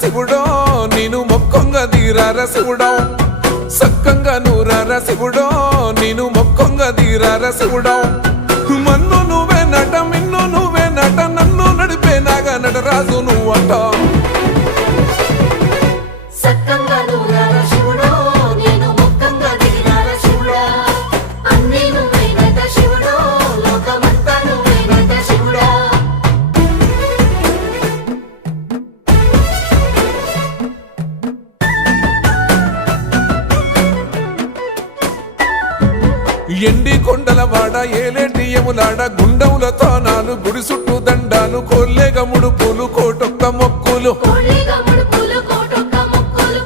శివుడో నేను మొక్కొంగ దీరార శివుడో సక్కంగా నూరార శివుడో నేను మొక్కొంగ దీరార శివుడో మన్ను నువ్వే నట మిన్ను నువ్వే నట నన్ను నడిపే నాగ నటరాజు నువ్వు అంటావు ఎండి కొండల వాడ ఏలేటి యములాడ గుండములతో నాలు గుడి చుట్టూ దండాలు కొల్లేగ ముడుపులు కోటొక్క మొక్కులు. కోళ్ళిగా ముడుపులు కోటొక్క మొక్కులు.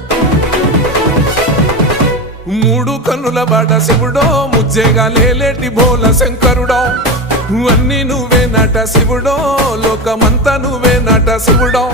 మూడు కన్నుల వాడ శివుడో ముజ్జేగా లేలేటి బోల శంకరుడో. అన్ని నువ్వే నట శివుడో లోకమంతా నువ్వే నట శివుడో.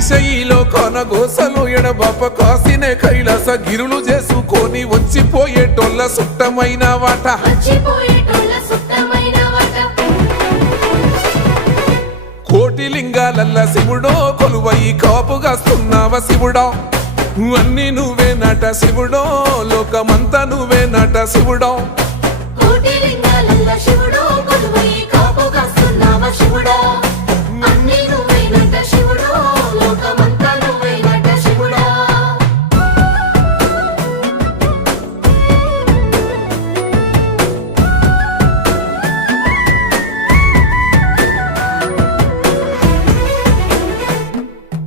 ఈశయిలో కొన గోసలు ఎడబాప కాసినే కైలాస గిరులు చేసుకొని వచ్చిపోయేటోళ్ళ సుట్టమైన వాట. కోటి లింగాలల్ల శివుడో కొలువయి కాపుగాస్తున్నావ శివుడో. అన్ని నువ్వే నట శివుడో లోకమంతా నువ్వే నట శివుడో.